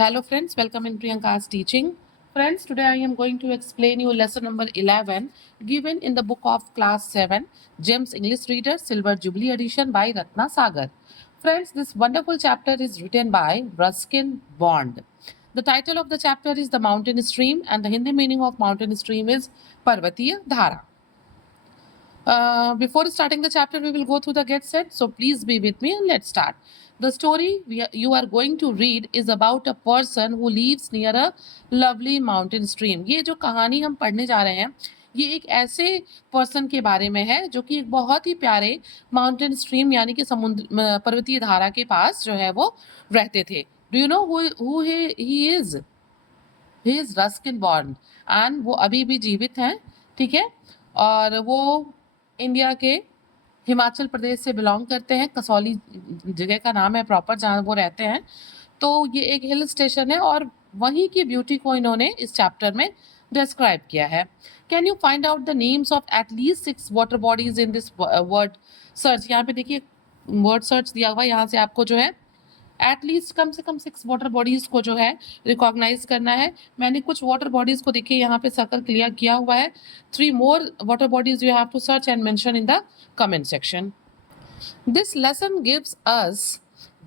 Hello friends, welcome in Priyanka's teaching. Friends, today I am going to explain you lesson number 11 given in the book of class 7, James English Reader Silver Jubilee edition by Ratna Sagar. Friends, this wonderful chapter is written by Ruskin Bond. The title of the chapter is The Mountain Stream and the Hindi meaning of mountain stream is Parvatiya Dhara. Before starting the chapter, we will go through the get set. So please be with me and let's start. The story you are going to read is about a person who lives near a lovely mountain stream. ये जो कहानी हम पढ़ने जा रहे हैं ये एक ऐसे पर्सन के बारे में है जो कि एक बहुत ही प्यारे माउंटेन स्ट्रीम यानी कि समुद्र पर्वतीय धारा के पास जो है वो रहते थे. Do you know who he is? He is Ruskin bond and वो अभी भी जीवित हैं. ठीक है. और वो इंडिया के हिमाचल प्रदेश से बिलोंग करते हैं. कसौली जगह का नाम है प्रॉपर जहाँ वो रहते हैं. तो ये एक हिल स्टेशन है और वहीं की ब्यूटी को इन्होंने इस चैप्टर में डिस्क्राइब किया है. Can you find out the names of at least 6 water bodies in this word search. यहाँ पे देखिए वर्ड सर्च दिया हुआ है. यहाँ से आपको जो है एटलीस्ट कम से कम 6 वाटर बॉडीज को जो है रिकॉग्नाइज करना है. मैंने कुछ वाटर बॉडीज को देखिए यहाँ पे सर्कल क्लियर किया हुआ है. 3 more water bodies you have to search and mention in the comment section. This lesson gives us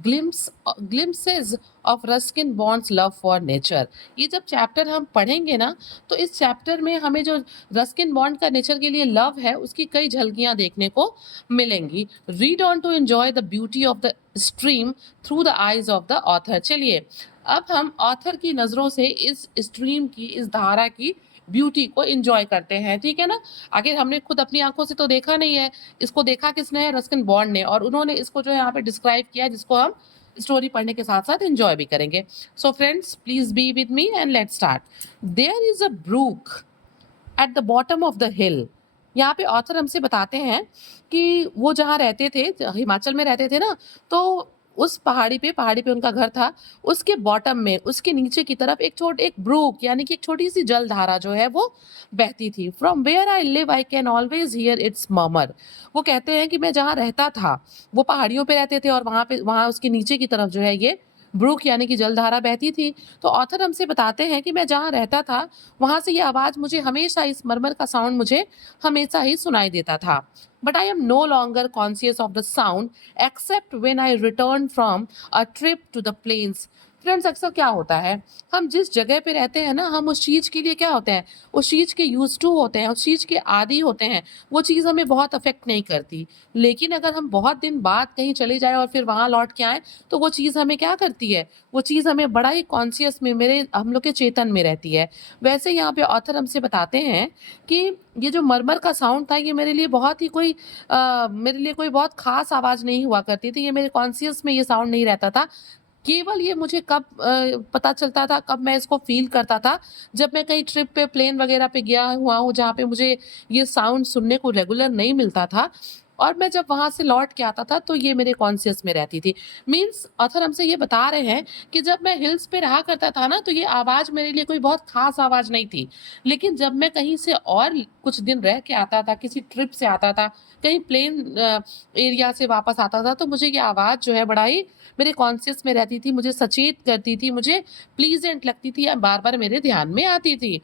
glimpses of Ruskin Bond's love for nature. ये जब चैप्टर हम पढ़ेंगे ना तो इस चैप्टर में हमें जो रस्किन बॉन्ड का नेचर के लिए लव है उसकी कई झलकियां देखने को मिलेंगी. Read on to enjoy the beauty of the stream through the eyes of the author. चलिए अब हम ऑथर की नज़रों से इस स्ट्रीम की इस धारा की ब्यूटी को एंजॉय करते हैं. ठीक है ना. आगे हमने खुद अपनी आंखों से तो देखा नहीं है. इसको देखा किसने है? रस्किन बॉन्ड ने. और उन्होंने इसको जो है यहाँ पे डिस्क्राइब किया जिसको हम स्टोरी पढ़ने के साथ साथ एंजॉय भी करेंगे. So friends please be with me and let's start. There is a brook at the bottom of the hill. यहाँ पे ऑथर हमसे बताते हैं कि वो जहाँ रहते थे हिमाचल में रहते थे ना तो उस पहाड़ी पे उनका घर था. उसके बॉटम में उसके नीचे की तरफ एक ब्रूक यानी कि एक छोटी सी जलधारा जो है वो बहती थी. From where I live I can always hear its murmur. वो कहते हैं कि मैं जहाँ रहता था वो पहाड़ियों पे रहते थे और वहाँ उसके नीचे की तरफ जो है ये ब्रूक यानी कि जलधारा बहती थी. तो ऑथर हमसे बताते हैं कि मैं जहाँ रहता था वहाँ से ये आवाज़ मुझे हमेशा इस मरमर का साउंड मुझे हमेशा ही सुनाई देता था. But I am no longer conscious of the sound except when I return from a trip to the plains. Friends अक्सर क्या होता है हम जिस जगह पे रहते हैं ना हम उस चीज़ के लिए क्या होते हैं उस चीज़ के यूज टू होते हैं उस चीज़ के आदी होते हैं. वो चीज़ हमें बहुत अफेक्ट नहीं करती. लेकिन अगर हम बहुत दिन बाद कहीं चले जाए और फिर वहाँ लौट के आए तो वो चीज़ हमें क्या करती है वो चीज़ हमें बड़ा ही कॉन्शियस में मेरे हम लोग के चेतन में रहती है. वैसे यहाँ पे ऑथर हमसे बताते हैं कि ये जो मरमर का साउंड था ये मेरे लिए बहुत ही मेरे लिए कोई बहुत खास आवाज़ नहीं हुआ करती थी. ये मेरे कॉन्शियस में ये साउंड नहीं रहता था. केवल ये मुझे कब पता चलता था कब मैं इसको फ़ील करता था जब मैं कहीं ट्रिप पे प्लेन वगैरह पे गया हुआ हूँ जहाँ पे मुझे ये साउंड सुनने को रेगुलर नहीं मिलता था. और मैं जब वहाँ से लौट के आता था तो ये मेरे कॉन्शियस में रहती थी. मीन्स ऑथर हमसे ये बता रहे हैं कि जब मैं हिल्स पे रहा करता था ना तो ये आवाज़ मेरे लिए कोई बहुत ख़ास आवाज़ नहीं थी. लेकिन जब मैं कहीं से और कुछ दिन रह के आता था किसी ट्रिप से आता था कहीं प्लेन एरिया से वापस आता था तो मुझे ये आवाज़ जो है बड़ा ही मेरे कॉन्शियस में रहती थी. मुझे सचेत करती थी. मुझे प्लीजेंट लगती थी या बार बार मेरे ध्यान में आती थी.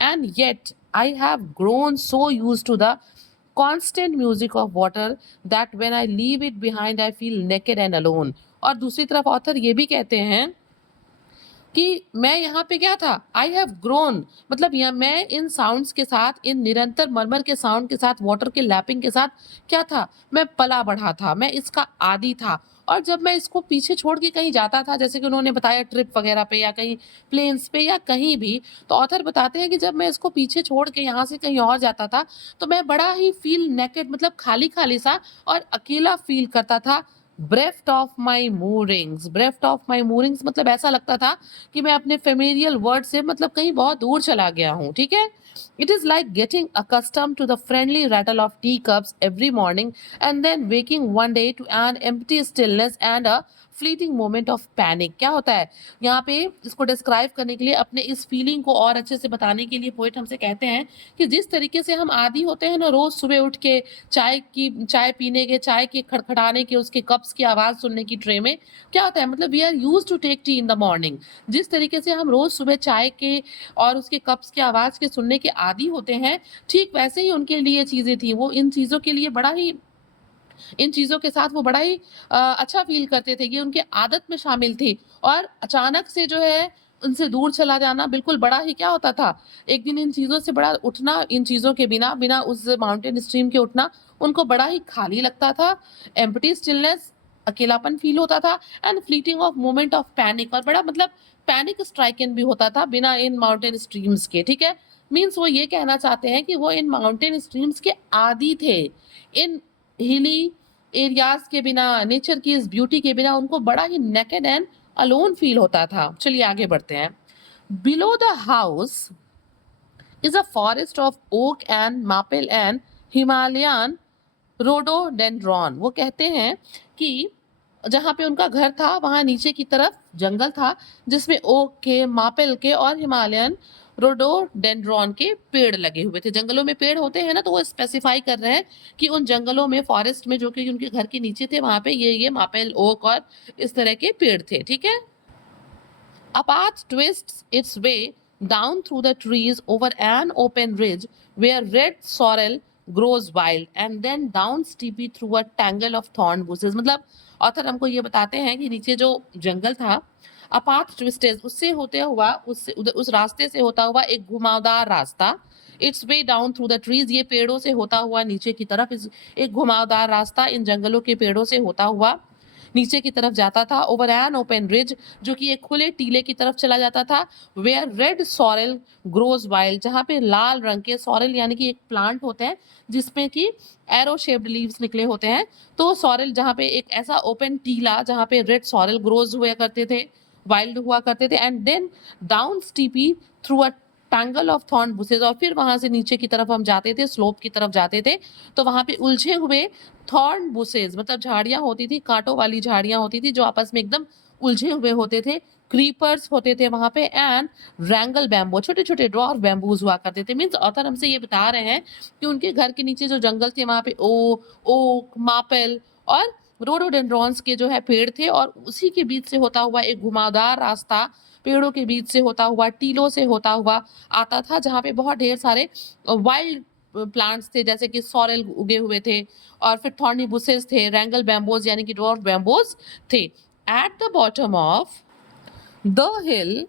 And yet I have grown so used to the constant music of water that when I leave it behind I feel naked and alone. और दूसरी तरफ ऑथर ये भी कहते हैं कि मैं यहाँ पे क्या था आई हैव ग्रोन मतलब यह मैं इन साउंड्स के साथ इन निरंतर मरमर के साउंड के साथ वाटर के लैपिंग के साथ क्या था मैं पला बढ़ा था. मैं इसका आदी था. और जब मैं इसको पीछे छोड़ के कहीं जाता था जैसे कि उन्होंने बताया ट्रिप वगैरह पे या कहीं प्लेन्स पे या कहीं भी तो ऑथर बताते हैं कि जब मैं इसको पीछे छोड़ के यहाँ से कहीं और जाता था तो मैं बड़ा ही फील नेकेड मतलब खाली खाली सा और अकेला फील करता था. ब्रेफ्ट ऑफ माई मूरिंग्स मतलब ऐसा लगता था कि मैं अपने फेमिलियल वर्ड से मतलब कहीं बहुत दूर चला गया हूँ. ठीक है. It is like getting accustomed to the friendly rattle of tea cups every morning and then waking one day to an empty stillness and a fleeting moment of panic. क्या होता है यहाँ पे, इसको डिस्क्राइब करने के लिए, अपने इस फीलिंग को और अच्छे से बताने के लिए पोएट हमसे कहते हैं कि जिस तरीके से हम आदी होते हैं ना रोज सुबह उठ के चाय पीने के, चाय के खड़खड़ाने के, उसके कप्स की आवाज सुनने की ट्रे में, क्या होता है मतलब we are used to take tea in the morning. जिस तरीके से हम रोज सुबह चाय के और उसके कप्स की आवाज के सुनने के आदी होते हैं, ठीक वैसे ही उनके लिए चीजें थी। वो इन चीजों के लिए बड़ा ही, इन चीज़ों के साथ वो बड़ा ही अच्छा फ़ील करते थे, ये उनके आदत में शामिल थी। और अचानक से जो है उनसे दूर चला जाना बिल्कुल बड़ा ही क्या होता था, एक दिन इन चीज़ों से बड़ा उठना, इन चीज़ों के बिना उस माउंटेन स्ट्रीम के उठना उनको बड़ा ही खाली लगता था। एम्प्टी स्टिलनेस, अकेलापन फ़ील होता था, and fleeting of moment of panic, और बड़ा मतलब पैनिक स्ट्राइकन भी होता था बिना इन माउंटेन स्ट्रीम्स के, ठीक है? मीन्स वो ये कहना चाहते हैं कि वो इन माउंटेन स्ट्रीम्स के आदी थे। इन हिली एरियाज के बिना, नेचर की इस ब्यूटी के बिना उनको बड़ा ही नेकेड एंड अलोन फील होता था। चलिए आगे बढ़ते हैं। Below the house is a forest of oak and maple and Himalayan rhododendron. वो कहते हैं कि जहाँ पे उनका घर था वहां नीचे की तरफ जंगल था, जिसमें ओक के, मापेल के और हिमालयन रोडोडेंड्रॉन के पेड़ लगे हुए थे। जंगलों में पेड़ होते हैं ना, तो वो स्पेसिफाई कर रहे हैं कि उन जंगलों में, फॉरेस्ट में, जो कि उनके घर के नीचे थे, वहां पे ये मापेल, ओक और इस तरह के पेड़ थे, ठीक है? A path twists its way down through the trees over an open ridge where red sorrel grows wild and then down steeply through a tangle of thorn bushes। मतलब ऑथर हमको ये बताते हैं कि नीचे जो जंगल था, अपाथ ट्विस्टेज, उससे होते हुआ, उस रास्ते से होता हुआ एक घुमावदार रास्ता, it's way down through the trees, ये पेड़ों से होता हुआ नीचे की तरफ, एक घुमावदार रास्ता इन जंगलों के पेड़ों से होता हुआ नीचे की तरफ जाता था। ओवर एन ओपन रिज, जो कि एक खुले टीले की तरफ चला जाता था। Where red sorrel grows wild, जहाँ पे लाल रंग के सॉरेल यानी कि एक प्लांट होते हैं जिसमें कि एरो शेप्ड लीव्स निकले होते हैं। तो सॉरेल, जहाँ पे एक ऐसा ओपन टीला जहाँ पे रेड सॉरेल ग्रोज हुआ करते थे, वाइल्ड हुआ करते थे, and then down steeply through a tangle of thorn bushes, और फिर वहां से नीचे की तरफ हम जाते थे, स्लोप की तरफ जाते थे, तो वहां पे उलझे हुए थॉर्न बुशेज, मतलब झाड़ियां होती थी, कांटों वाली झाड़ियां होती थी जो आपस में एकदम उलझे हुए होते थे। क्रीपर्स होते थे वहां पे, एंड रैंगल बैम्बो, छोटे छोटे ड्वार्फ बैम्बूज हुआ करते थे। मीन्स ऑथर हमसे ये बता रहे हैं कि उनके घर के नीचे जो जंगल थे वहां पे ओक, मापेल और रोडोडेंड्रॉन्स के जो है पेड़ थे, और उसी के बीच से होता हुआ एक घुमावदार रास्ता पेड़ों के बीच से होता हुआ, टीलों से होता हुआ आता था, जहाँ पे बहुत ढेर सारे वाइल्ड प्लांट्स थे, जैसे कि सॉरेल उगे हुए थे, और फिर थॉर्नी बुशेस थे, रैंगल बैम्बोज यानी कि ड्वार्फ बैम्बोज थे। At the bottom of the hill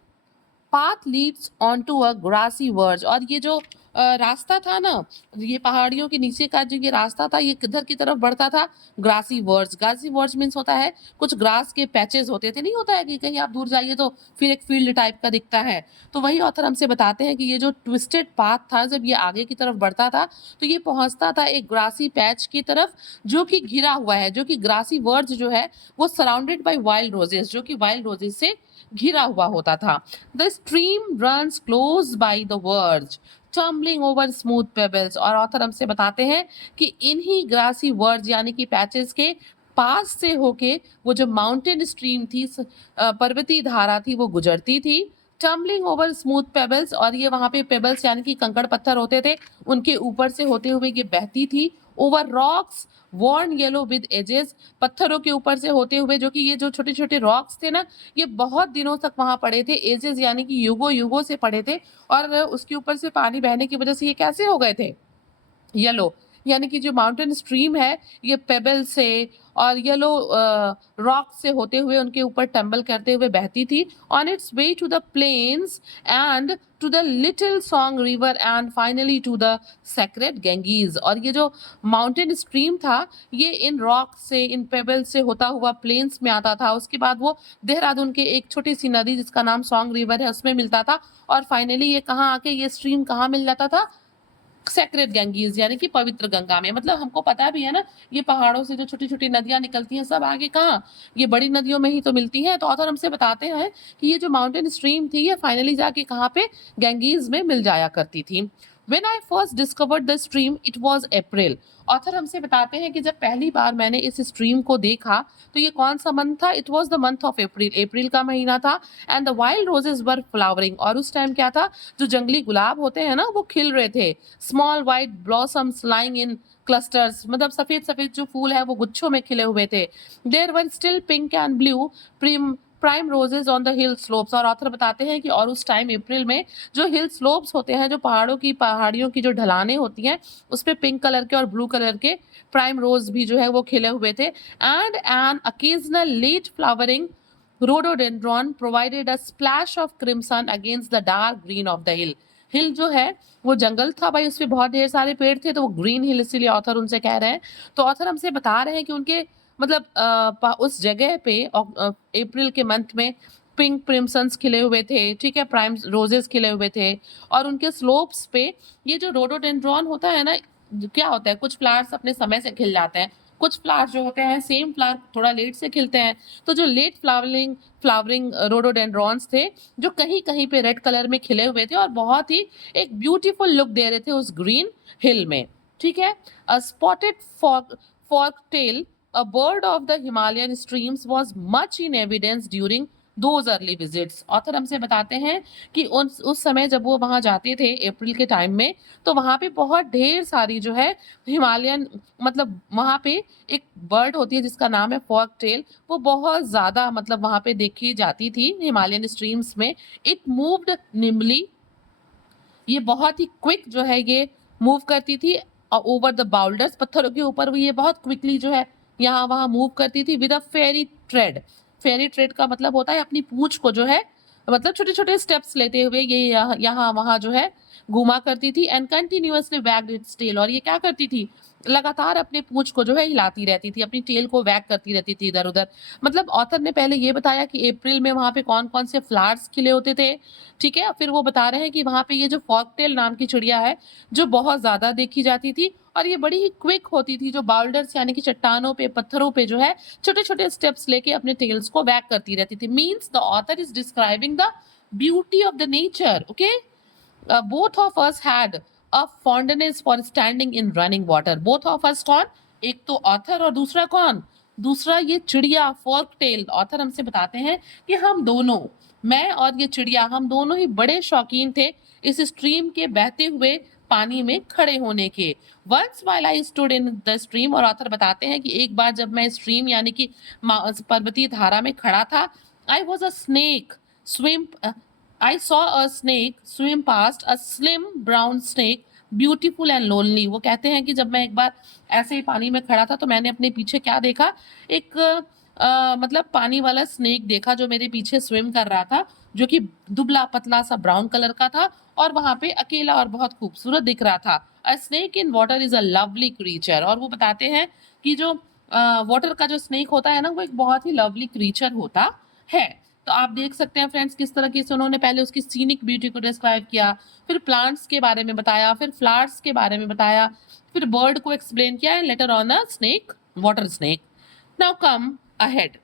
path leads on to a grassy verge, और ये जो रास्ता था ना, ये पहाड़ियों के नीचे का जो ये रास्ता था, ये किधर की तरफ बढ़ता था? Grassy verge. Grassy verge means होता है कुछ ग्रास के पैचेस होते थे, नहीं होता है कि कहीं आप दूर जाइए तो फिर एक फील्ड टाइप का दिखता है, तो वही ऑथर हमसे बताते हैं कि ये जो ट्विस्टेड पाथ था, जब ये आगे की तरफ बढ़ता था तो ये पहुंचता था एक ग्रासी पैच की तरफ जो कि घिरा हुआ है, जो कि ग्रासी वर्ज जो है वो सराउंडेड बाई वाइल्ड रोजेस, जो कि वाइल्ड रोजेस से घिरा हुआ होता था। The stream runs close by the verge tumbling over smooth pebbles, और ऑथर हमसे बताते हैं कि इन्हीं ग्रासी वर्ज यानी कि पैचेस के पास से होके वो जो माउंटेन स्ट्रीम थी, पर्वतीय धारा थी, वो गुजरती थी। टम्बलिंग ओवर स्मूथ पेबल्स, और ये वहां पे पेबल्स यानी कि कंकड़ पत्थर होते थे, उनके ऊपर से होते हुए ये बहती थी। Over rocks worn yellow with ages, पत्थरों के ऊपर से होते हुए, जो कि ये जो छोटे छोटे रॉक्स थे ना, ये बहुत दिनों तक वहां पड़े थे, एजेस यानी कि युगों युगों से पड़े थे, और उसके ऊपर से पानी बहने की वजह से ये कैसे हो गए थे? येलो, यानी कि जो माउंटेन स्ट्रीम है ये पेबल से और येलो रॉक से होते हुए उनके ऊपर टम्बल करते हुए बहती थी, on its way to the plains and to the little Song river and finally to the sacred Ganges. और ये जो माउंटेन स्ट्रीम था ये इन रॉक से, इन पेबल से होता हुआ प्लेन्स में आता था, उसके बाद वो देहरादून के एक छोटी सी नदी जिसका नाम सॉन्ग रिवर है उसमें मिलता था, और फाइनली ये कहाँ आके, ये स्ट्रीम कहाँ मिल जाता था? सेक्रेड गंगीज यानी कि पवित्र गंगा में। मतलब हमको पता भी है ना, ये पहाड़ों से जो छोटी छोटी नदियां निकलती हैं सब आगे कहाँ, ये बड़ी नदियों में ही तो मिलती हैं। तो ऑथर हमसे बताते हैं कि ये जो माउंटेन स्ट्रीम थी ये फाइनली जाके कहाँ पे, गंगीज में मिल जाया करती थी। When I first discovered the stream, it was April. Author हमसे बताते हैं कि जब पहली बार मैंने इस स्ट्रीम को देखा तो ये कौन सा मंथ था? It was the month of April, अप्रैल का महीना था। And the wild roses were flowering, और उस टाइम क्या था, जो जंगली गुलाब होते हैं ना वो खिल रहे थे। Small white blossoms lying in clusters, मतलब सफेद सफेद जो फूल है वो गुच्छों में खिले हुए थे। There were still pink and blue primroses on the hill slopes, और ऑथर बताते हैं कि और उस टाइम अप्रैल में जो हिल स्लोप्स होते हैं, जो पहाड़ियों की जो ढलानें होती हैं, उस पे पिंक कलर के और ब्लू कलर के प्राइम रोज भी जो है वो खिले हुए थे। And an occasional late flowering rhododendron provided a splash of crimson against the dark green of the hill. हिल जो है वो जंगल था भाई, उसपे बहुत ढेर सारे पेड़ थे, तो वो ग्रीन हिल, इसीलिए ऑथर उनसे कह रहे हैं। तो ऑथर हमसे बता रहे हैं कि उनके मतलब उस जगह पे अप्रैल के मंथ में पिंक प्रिम्सन्स खिले हुए थे, ठीक है, प्राइम रोजेस खिले हुए थे, और उनके स्लोप्स पे ये जो रोडोडेंड्रॉन होता है ना, क्या होता है, कुछ फ्लावर्स अपने समय से खिल जाते हैं, कुछ फ्लावर्स जो होते हैं सेम फ्लावर थोड़ा लेट से खिलते हैं। तो जो लेट फ्लावरिंग रोडोडेंड्रॉन्स थे, जो कहीं कहीं पे रेड कलर में खिले हुए थे और बहुत ही एक ब्यूटीफुल लुक दे रहे थे उस ग्रीन हिल में, ठीक है। A spotted forktail, a bird of the Himalayan streams, was much in evidence during those early visits. Author हमसे बताते हैं कि उस समय जब वो वहां जाते थे अप्रैल के टाइम में, तो वहां पे बहुत ढेर सारी जो है हिमालयन, मतलब वहां पे एक बर्ड होती है जिसका नाम है फॉर्क टेल, वो बहुत ज्यादा मतलब वहां पे देखी जाती थी हिमालयन स्ट्रीम्स में। इट मूव्ड निम्बली, ये बहुत ही क्विक जो है ये मूव करती थी ओवर द बाउल्डर्स, पत्थरों के ऊपर ये बहुत क्विकली जो है यहाँ वहां मूव करती थी। With a fairy tread, fairy tread का मतलब होता है अपनी पूंछ को जो है, मतलब छोटे छोटे स्टेप्स लेते हुए ये यहाँ वहां जो है घुमा करती थी। And continuously wagged its tail, और ये क्या करती थी, लगातार अपने पूंछ को जो है हिलाती रहती थी, अपनी टेल को वैग करती रहती थी इधर उधर। मतलब ऑथर ने पहले ये बताया कि अप्रैल में वहां पे कौन कौन से फ्लावर्स खिले होते थे, ठीक है। फिर वो बता रहे हैं कि वहां पे ये जो फॉकटेल नाम की चिड़िया है जो बहुत ज्यादा देखी जाती थी, और ये बड़ी ही क्विक होती थी, जो बाउल्डर्स यानी कि चट्टानों पे पत्थरों पे जो है छोटे छोटे स्टेप्स लेके अपने टेल्स को बैक करती रहती थी। Means the author is describing the beauty of the nature, okay. Both of us had a fondness for standing in running water. Both of us कौन, एक तो ऑथर और दूसरा कौन, दूसरा ये चिड़िया फॉर्क टेल। ऑथर हमसे बताते हैं कि हम दोनों, मैं और ये चिड़िया, हम दोनों ही बड़े शौकीन थे इस स्ट्रीम के बहते हुए पानी में खड़े होने के। Once while I stood in the stream, और ऑथर बताते हैं कि एक बार जब मैं स्ट्रीम यानी कि पर्वतीय धारा में खड़ा था, I was a snake swim, I saw a snake swim past, a slim brown snake, beautiful and lonely. वो कहते हैं कि जब मैं एक बार ऐसे ही पानी में खड़ा था तो मैंने अपने पीछे क्या देखा, एक मतलब पानी वाला स्नेक देखा जो मेरे पीछे स्विम कर रहा था, जो कि दुबला पतला सा ब्राउन कलर का था और वहां पे अकेला और बहुत खूबसूरत दिख रहा था। अ snake in water is a lovely creature, और वो बताते हैं कि जो वाटर का जो स्नेक होता है ना, वो एक बहुत ही लवली क्रीचर होता है। तो आप देख सकते हैं फ्रेंड्स किस तरह की से उन्होंने पहले उसकी सीनिक ब्यूटी को डिस्क्राइब किया, फिर प्लांट्स के बारे में बताया, फिर फ्लावर्स के बारे में बताया, फिर बर्ड को एक्सप्लेन किया, and later on a snake, water snake. Now come ahead.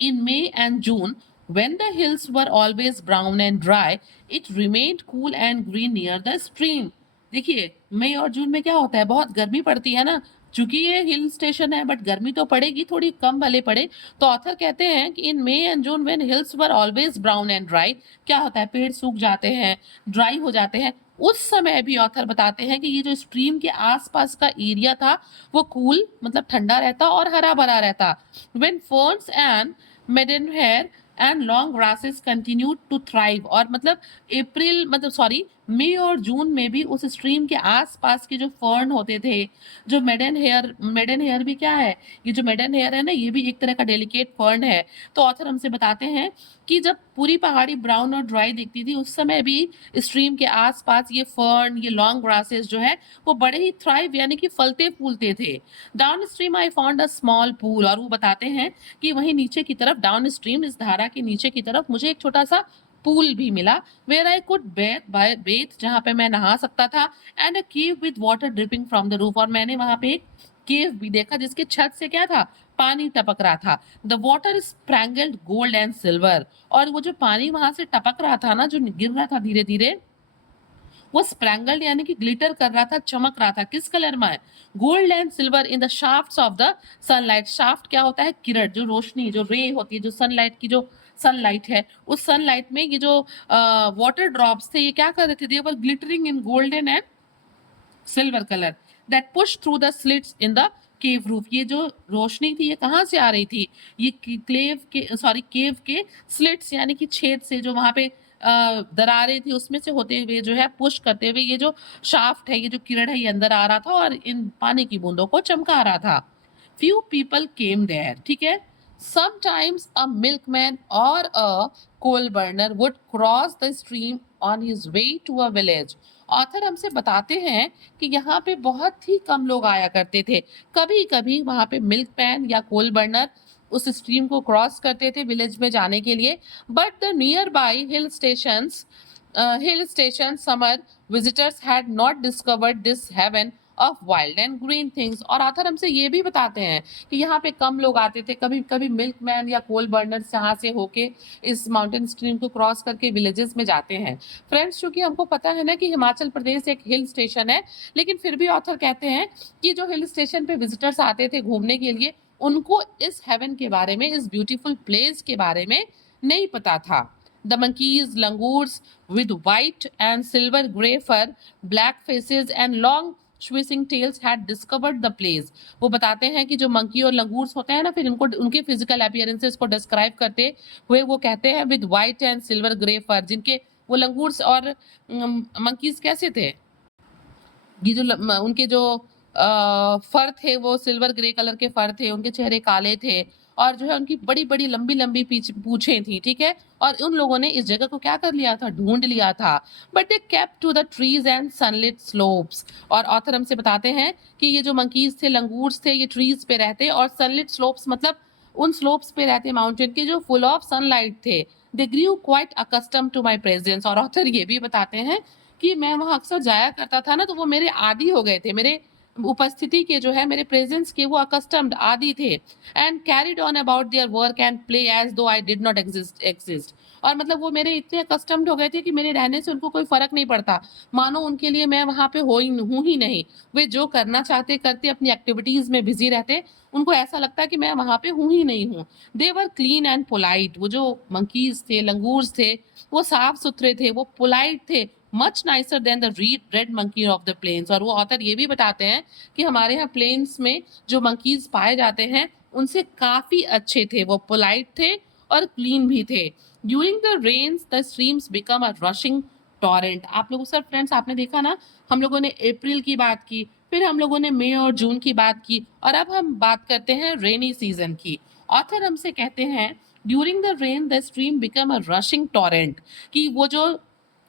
In May and June, when the hills were always brown and dry, it remained cool and green near the stream. देखिए मई और जून में क्या होता है, बहुत गर्मी पड़ती है ना, चूंकि ये हिल स्टेशन है बट गर्मी तो पड़ेगी, थोड़ी कम भले पड़े। तो ऑथर कहते हैं कि in May and June when hills were always brown and dry, क्या होता है, पेड़ सूख जाते हैं, ड्राई हो जाते हैं, उस समय भी ऑथर बताते हैं कि ये जो स्ट्रीम के आसपास का एरिया था वो कूल मतलब ठंडा रहता और हरा भरा रहता। When ferns and maidenhair and long grasses continue to thrive, और मतलब अप्रैल मतलब सॉरी मई और जून में भी उस स्ट्रीम के आसपास के जो फर्न होते थे, जो मेडन हेयर भी क्या है, ये जो मेडन हेयर है ना, ये भी एक तरह का डेलिकेट फर्न है। तो ऑथर हमसे बताते हैं कि जब पूरी पहाड़ी ब्राउन और ड्राई दिखती थी, उस समय भी स्ट्रीम के आसपास ये फर्न, ये लॉन्ग ग्रासेस जो है वो बड़े ही थ्राइव यानी कि फलते फूलते थे। Down stream I found a small pool, और वो बताते हैं कि वहीं नीचे की तरफ डाउन स्ट्रीम, इस धारा के नीचे की तरफ मुझे एक छोटा सा पूल भी मिला, वेयर आई कुड बेथ, जहाँ पे मैं नहा सकता था, and a cave with water dripping from the roof, और मैंने वहां पे एक केव भी देखा जिसके छत से क्या था, पानी टपक रहा था। The water spangled gold and silver, और वो जो पानी वहां से टपक रहा था ना, जो गिर रहा था धीरे धीरे, वो स्प्रैंगल्ड यानी कि ग्लिटर कर रहा था, चमक रहा था। किस कलर में? Gold and silver in the shafts of the sunlight. Shaft क्या होता है? किरण, जो रोशनी, जो रे होती है, जो सनलाइट की जो सनलाइट है, उस सनलाइट में ये जो वाटर ड्रॉप्स थे, ये क्या कर रहे थे? They were glittering in golden and silver colour that push through the slits in the cave roof. ये जो रोशनी थी ये कहाँ से आ रही थी? ये केव के स्लिट्स यानी कि छेद से, जो वहां पे दरारें थी उसमें से होते हुए जो है पुश करते हुए ये जो शाफ्ट है, ये जो किरण है, ये अंदर आ रहा था और इन पानी की बूंदों को चमका रहा था। फ्यू पीपल केम देयर, ठीक है। समटाइम्स अ मिल्कमैन और a coal burner would cross the stream on his way to a village. Author हमसे बताते हैं कि यहाँ पे बहुत ही कम लोग आया करते थे। कभी कभी वहाँ पे मिल्क पैन या कोल बर्नर उस स्ट्रीम को क्रॉस करते थे विलेज में जाने के लिए। But the nearby hill station summer visitors had not discovered this haven of wild and green things. और आथर हमसे ये भी बताते हैं कि यहाँ पे कम लोग आते थे। कभी कभी मिल्कमैन या कोल बर्नर्स यहाँ से होके इस माउंटेन स्ट्रीम को क्रॉस करके विलेजेस में जाते हैं। फ्रेंड्स, चूंकि हमको पता है ना कि हिमाचल प्रदेश एक हिल स्टेशन है, लेकिन फिर भी ऑथर कहते हैं कि जो हिल स्टेशन पे विजिटर्स आते थे घूमने के लिए, उनको इस हेवन के बारे में, इस ब्यूटीफुल प्लेस के बारे में नहीं पता था। The monkeys, langurs with white and silver gray fur, black faces and long swishing tails had discovered the place. वो बताते हैं कि जो मंकी और लंगूर्स होते हैं ना, फिर इनको उनके फिजिकल अपीयरेंसेस को डिस्क्राइब करते हुए वो कहते हैं with white and silver grey fur. जिनके वो लंगूर्स और मंकीज कैसे थे? ये जो उनके जो फर थे वो सिल्वर ग्रे कलर के फर थे, उनके चेहरे काले थे और जो है उनकी बड़ी बड़ी लंबी लंबी पूछें थी, ठीक है। और उन लोगों ने इस जगह को क्या कर लिया था? ढूंढ लिया था। But they kept to the trees and sunlit slopes. और ऑथर हमसे बताते हैं कि ये जो मंकीज थे, लंगूर्स थे, ये ट्रीज पे रहते और सनलिट स्लोप्स मतलब उन स्लोप्स पे रहते माउंटेन के जो फुल ऑफ सनलाइट थे। They grew quite accustomed to my presence. और ऑथर ये भी बताते हैं कि मैं वहां अक्सर जाया करता था ना, तो वो मेरे आदी हो गए थे, मेरे उपस्थिति के जो है, मेरे प्रेजेंस के वो अकस्टम्ड आदी थे। And carried on about their work and play as though I did not exist. और मतलब वो मेरे इतने अकस्टम्ड हो गए थे कि मेरे रहने से उनको कोई फर्क नहीं पड़ता, मानो उनके लिए मैं वहां पे हूं ही नहीं। वे जो करना चाहते करते, अपनी एक्टिविटीज में बिजी रहते, उनको ऐसा लगता कि मैं वहां पे हूं ही नहीं हूँ। दे वर क्लीन एंड पोलाइट। वो जो मंकीज थे, लंगूर्स थे, वो साफ सुथरे थे, वो पोलाइट थे, much nicer than the red monkey of the plains. और वो ऑथर ये भी बताते हैं कि हमारे यहाँ प्लेन्स में जो मंकीज पाए जाते हैं उनसे काफी अच्छे थे, वो पोलाइट थे और क्लीन भी थे। During the rains the streams become a rushing torrent. आप लोगों सर फ्रेंड्स, आपने देखा ना, हम लोगों ने अप्रैल की बात की, फिर हम लोगों ने मई और जून की बात की, और अब हम बात करते हैं रेनी सीजन की। ऑथर हमसे कहते हैं during the rain the stream become a rushing torrent, कि वो जो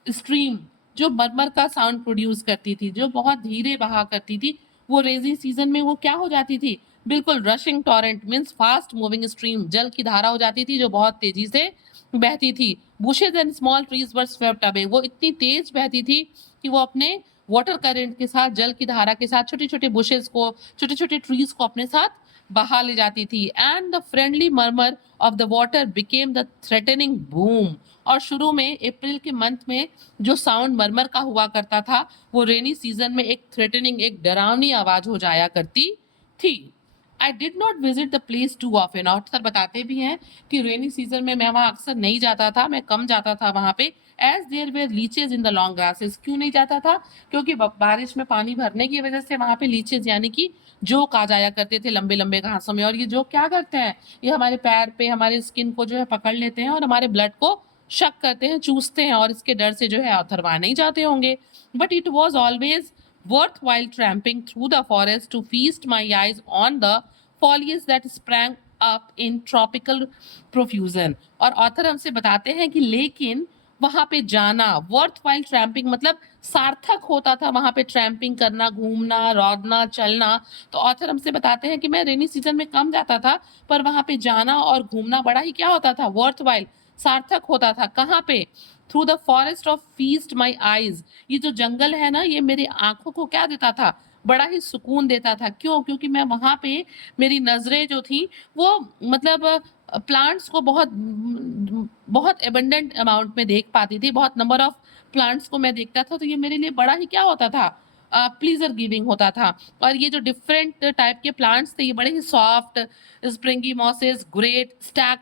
स्ट्रीम जो मरमर का साउंड प्रोड्यूस करती थी, जो बहुत धीरे बहा करती थी, वो रेनी सीजन में वो क्या हो जाती थी? बिल्कुल rushing torrent means fast moving stream, जल की धारा हो जाती थी जो बहुत तेजी से बहती थी। Bushes and small trees were swept away. वो इतनी तेज बहती थी कि वो अपने वाटर करंट के साथ, जल की धारा के साथ, छोटे छोटे बुशेज को, छोटे छोटे ट्रीज को अपने साथ बहा ले जाती थी। And the friendly murmur of the water became the threatening boom. और शुरू में अप्रैल के मंथ में जो साउंड मरमर का हुआ करता था, वो रेनी सीजन में एक थ्रेटनिंग, एक डरावनी आवाज हो जाया करती थी। I did not visit the place too often. Author बताते भी हैं कि रेनी सीजन में मैं वहां अक्सर नहीं जाता था, मैं कम जाता था वहां पे। As there were leeches in the long grasses. क्यों नहीं जाता था? क्योंकि बारिश में पानी भरने की वजह से वहां पे लीचेज यानी कि जोक आ जाया करते थे लंबे लंबे घासों में। और ये जोक क्या करते हैं? ये हमारे पैर पे, हमारे स्किन को जो है पकड़ लेते हैं और हमारे ब्लड को शक करते हैं, चूसते हैं, और इसके डर से जो है ऑथर वहां नहीं जाते होंगे। But it was always worthwhile tramping through the forest to feast my eyes on the foliage that sprang up in tropical profusion। और ऑथर हमसे बताते हैं कि लेकिन वहां पे जाना, वर्थ वाइल ट्रैम्पिंग मतलब सार्थक होता था वहां पे ट्रैम्पिंग करना, घूमना, रौदना, चलना। तो ऑथर हमसे बताते हैं कि मैं रेनी सीजन में कम जाता था, पर वहां पे जाना और घूमना बड़ा ही क्या होता था? वर्थ वाइल, सार्थक होता था। कहाँ पे? Through the forest of feast my eyes. ये जो जंगल है ना, ये मेरी आंखों को क्या देता था? बड़ा ही सुकून देता था। क्यों? क्योंकि मैं वहाँ पे मेरी नज़रें जो थी वो मतलब प्लांट्स को बहुत एबंडेंट अमाउंट में देख पाती थी, बहुत नंबर ऑफ प्लांट्स को मैं देखता था, तो ये मेरे लिए बड़ा ही क्या होता था, प्लीज़र गिविंग होता था। और ये जो डिफरेंट टाइप के प्लांट्स थे, ये बड़े ही soft, springy mosses, great, stag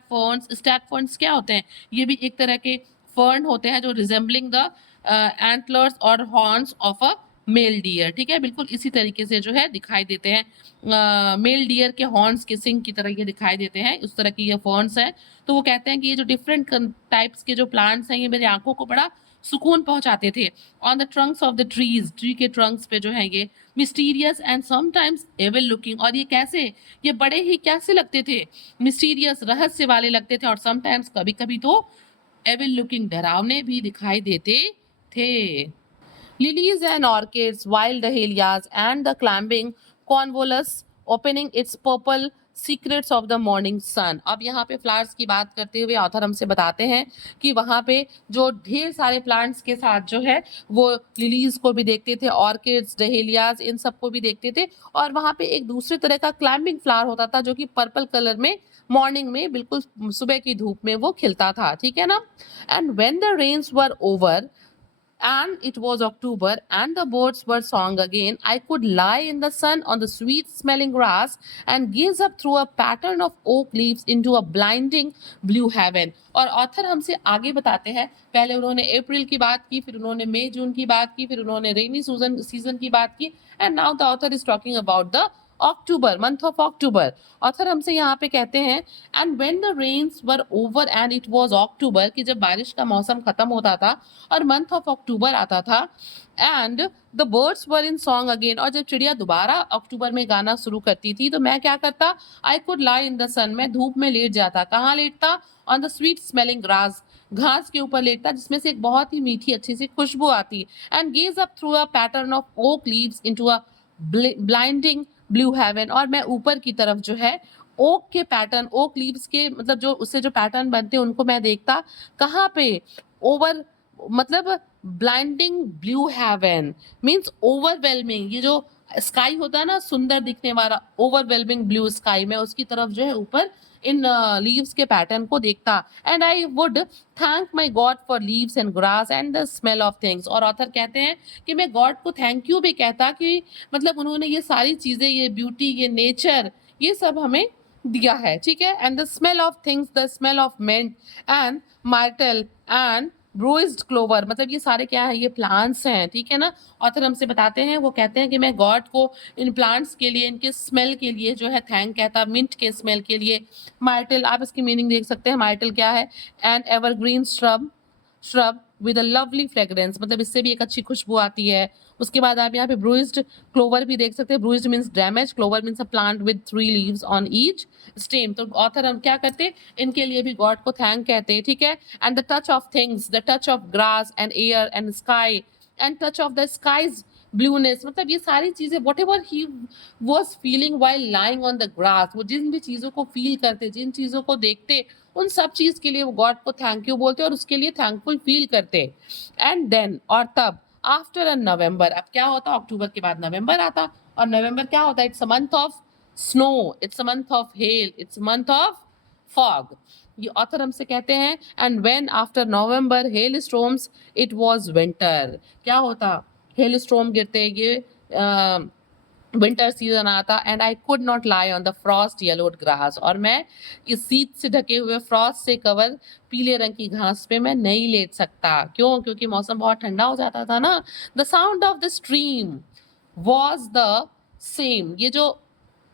ferns क्या होते हैं? ये भी एक तरह के फर्न होते हैं जो रिजेंबलिंग द एंटलर्स और horns of a mail dear, ठीक है? बिल्कुल इसी तरीके से जो है दिखाई देते हैं। मेल डियर के हॉर्न्स के सिंग की तरह ये दिखाई देते हैं, उस तरह की ये फर्न्स हैं। तो वो कहते हैं कि ये जो डिफरेंट टाइप्स के जो प्लांट्स हैं, ये मेरी आँखों को बड़ा सुकून पहुँचाते थे। On the trunks of the trees, tree के ट्रंक्स पे जो हैं ये mysterious and sometimes evil looking, और ये कैसे? ये बड़े ही कैसे लगते थे? मिस्टीरियस, रहस्य वाले लगते थे, और समटाइम्स कभी-कभी तो एविल लुकिंग, डरावने भी दिखाई देते थे। Lilies and orchids, wild dahlias, and the climbing convolvulus opening its purple secrets of the morning sun. अब यहाँ पे फ्लावर्स की बात करते हुए ऑथर हमसे बताते हैं कि वहाँ पे जो ढेर सारे प्लांट्स के साथ जो है वो लिलीज को भी देखते थे, ऑर्किड्स, डहेलियाज, इन सबको भी देखते थे, और वहाँ पे एक दूसरे तरह का क्लाइंबिंग फ्लावर होता था जो कि पर्पल कलर में मॉर्निंग में बिल्कुल सुबह की धूप में वो खिलता था, ठीक है ना? And when the rains were over and it was October, and the birds were song again, I could lie in the sun on the sweet smelling grass and gaze up through a pattern of oak leaves into a blinding blue heaven. और author हमसे आगे बताते हैं, पहले उन्होंने अप्रैल की बात की, फिर उन्होंने मई जून की बात की, फिर उन्होंने रेनी सीजन की बात की, and now the author is talking about the October, month of October. Author हमसे यहाँ पे कहते हैं, and when the rains were over and it was October, कि जब बारिश का मौसम खत्म होता था और मंथ ऑफ अक्टूबर आता था, and the birds were in song again, और जब चिड़िया दोबारा अक्टूबर में गाना शुरू करती थी तो मैं क्या करता? I could lie in the सन, मैं धूप में लेट जाता। कहाँ लेटता? On the sweet smelling grass, घास के ऊपर लेटता जिसमें से एक बहुत ही मीठी अच्छी सी खुशबू आती। And gaze up through a pattern of oak leaves into a blinding blue heaven, और मैं ऊपर की तरफ जो है ओक के पैटर्न, ओक लीव्स के मतलब जो उससे जो पैटर्न बनते हैं उनको मैं देखता। कहाँ पे? ओवर, मतलब blinding blue heaven means overwhelming, ये जो स्काई होता है ना सुंदर दिखने वाला, ओवरवेलमिंग ब्लू स्काई, में उसकी तरफ जो है ऊपर इन लीव्स के पैटर्न को देखता। And I would thank my God for leaves and grass and the smell of things, और ऑथर कहते हैं कि मैं गॉड को थैंक यू भी कहता कि मतलब उन्होंने ये सारी चीजें, ये ब्यूटी, ये नेचर, ये सब हमें दिया है, ठीक है? And the smell of things, the smell of mint and myrtle and bruised clover, मतलब ये सारे क्या है? ये प्लांट्स हैं, ठीक है ना? ऑथर हमसे बताते हैं, वो कहते हैं कि मैं गॉड को इन प्लांट्स के लिए, इनके स्मेल के लिए जो है थैंक कहता, मिंट के स्मेल के लिए। मार्टल, आप इसकी मीनिंग देख सकते हैं, मार्टल क्या है? N evergreen shrub with a lovely fragrance, मतलब इससे भी एक अच्छी खुशबू आती है। उसके बाद आप यहाँ पे ब्रूइज्ड क्लोवर भी देख सकते हैं। Bruised means damage, clover means a plant with 3 leaves on each stem. तो ऑथर हम क्या करते? इनके लिए भी गॉड को थैंक कहते हैं, ठीक है? And the touch of things, the touch of grass and air and sky and touch of the sky's blueness, मतलब ये सारी चीजें, whatever he was feeling while lying on the grass, वो जिन भी चीजों को फील करते, जिन चीजों को देखते, उन सब चीज के लिए वो गॉड को थैंक यू बोलते और उसके लिए थैंकफुल फील करते। एंड देन, और तब, आफ्टर अ नवंबर, अब क्या होता? अक्टूबर के बाद नवंबर आता, और नवंबर क्या होता है? It's a month of snow, it's a month of hail, it's a month of fog. ये ऑथर हमसे कहते हैं, and when after November hail storms it was winter, क्या होता? हेल स्टॉर्म गिरते, ये विंटर सीजन आता, and I could not lie on the frost yellowed grass, और मैं इस शीत से ढके हुए, फ्रॉस्ट से कवर पीले रंग की घास पे मैं नहीं लेट सकता। क्यों? क्योंकि मौसम बहुत ठंडा हो जाता था ना। The sound of the stream was the same, ये जो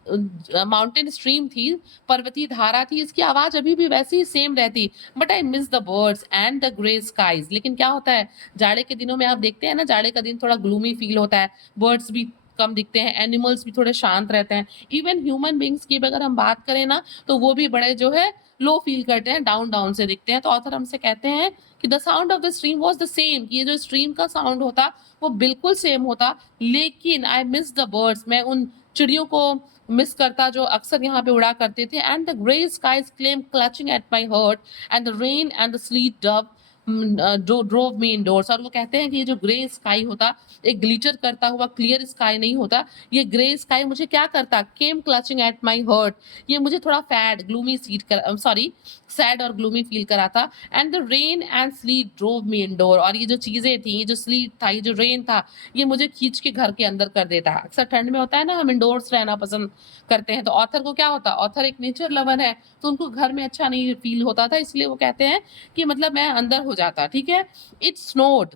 माउंटेन स्ट्रीम थी, पर्वतीय धारा थी, इसकी आवाज अभी भी वैसी ही सेम रहती। But I miss the birds and the grey skies, लेकिन क्या होता है, जाड़े के दिनों में आप देखते हैं ना, जाड़े का दिन थोड़ा ग्लूमी फील होता है, बर्ड्स भी कम दिखते हैं, एनिमल्स भी थोड़े शांत रहते हैं। इवन ह्यूमन बींग्स की अगर हम बात करें ना, तो वो भी बड़े जो है लो फील करते हैं, डाउन डाउन से दिखते हैं। तो ऑथर हमसे कहते हैं कि the sound of the stream was the same, ये जो स्ट्रीम का साउंड होता वो बिल्कुल सेम होता, लेकिन आई मिस द बर्ड्स, मैं उन चिड़ियों को मिस करता जो अक्सर यहाँ पे उड़ा करते थे। And the grey skies claim clutching at my heart and the rain and the sleet dove drove me indoors. और वो कहते हैं कि ये जो ग्रे स्काई होता, एक ग्लिटर करता हुआ क्लियर स्काई नहीं होता, ये ग्रे स्काई मुझे क्या करता, केम क्लचिंग एट माई हर्ट, ये मुझे थोड़ा सैड और ग्लूमी फील कराता। And the rain and slit drove me indoor, और ये जो चीजें थी, ये जो स्लीट था, ये जो रेन था, ये मुझे खींच के घर के अंदर कर देता। अक्सर ठंड में होता है ना, हम इंडोर्स रहना पसंद करते हैं, तो ऑथर को क्या होता, ऑथर एक नेचर लवर है, तो उनको घर में अच्छा नहीं फील होता था, इसलिए वो कहते हैं कि मतलब मैं अंदर हो जाता। ठीक है, इट स्नोड,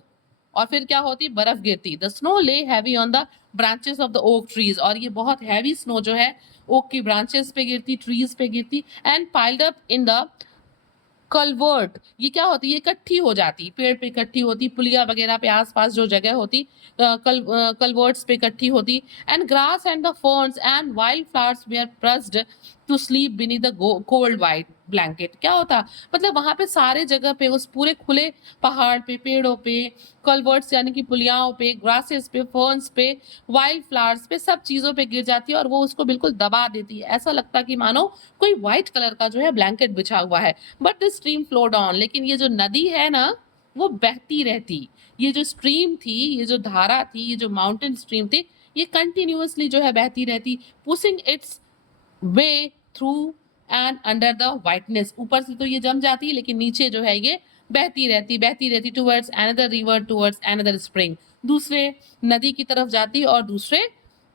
और फिर क्या होती, बर्फ गिरती। द स्नो ले heavy on the branches of the oak trees, और ये बहुत हैवी स्नो जो है ओक की ब्रांचेस पे गिरती, ट्रीज पे गिरती। And piled up in the culvert, ये क्या होती है, इकट्ठी हो जाती, पेड़ पे इकट्ठी होती, पुलिया वगैरह पे आसपास जो जगह होती, कलवर्ट्स पे इकट्ठी होती। And grass and the ferns and wild flowers were pressed to sleep beneath the cold white blanket. क्या होता, मतलब वहां पे सारे जगह पे, उस पूरे खुले पहाड़ पे, पेड़ों पे, कलवर्ट्स यानी कि पुलियाओं पे, ग्रासेस पे, फर्न्स पे, वाइल्ड फ्लावर्स पे, सब चीजों पे गिर जाती है और वो उसको बिल्कुल दबा देती है। ऐसा लगता कि मानो कोई व्हाइट कलर का जो है ब्लैंकेट बिछा हुआ है। But the stream flowed on, लेकिन ये जो नदी है ना, वो बहती रहती। ये जो स्ट्रीम थी, ये जो धारा थी, ये जो माउंटेन स्ट्रीम थी, ये कंटिन्यूअसली जो है बहती रहती, pushing it's way through and under the whiteness. ऊपर से तो ये जम जाती है, लेकिन नीचे जो है ये बहती रहती towards another river, towards another spring, दूसरे नदी की तरफ जाती और दूसरे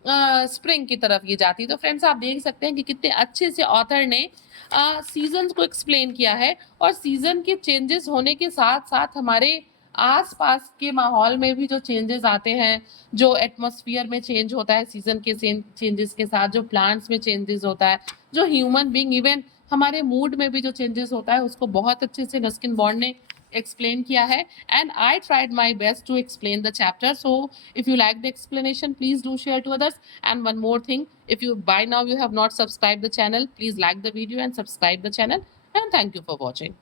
स्प्रिंग की तरफ ये जाती। तो फ्रेंड्स, आप देख सकते हैं कि कितने अच्छे से ऑथर ने सीजन्स को एक्सप्लेन किया है, और सीजन के चेंजेस होने के साथ साथ हमारे आसपास के माहौल में भी जो चेंजेस आते हैं, जो एटमॉस्फेयर में चेंज होता है सीजन के चेंजेस के साथ, जो प्लांट्स में चेंजेस होता है, जो ह्यूमन बीइंग, इवन हमारे मूड में भी जो चेंजेस होता है, उसको बहुत अच्छे से रस्किन बॉन्ड ने explain किया है। and I tried my best to explain the chapter. So if you like the explanation, please do share to others. And one more thing, if you by now you have not subscribed the channel, please like the video and subscribe the channel, and thank you for watching.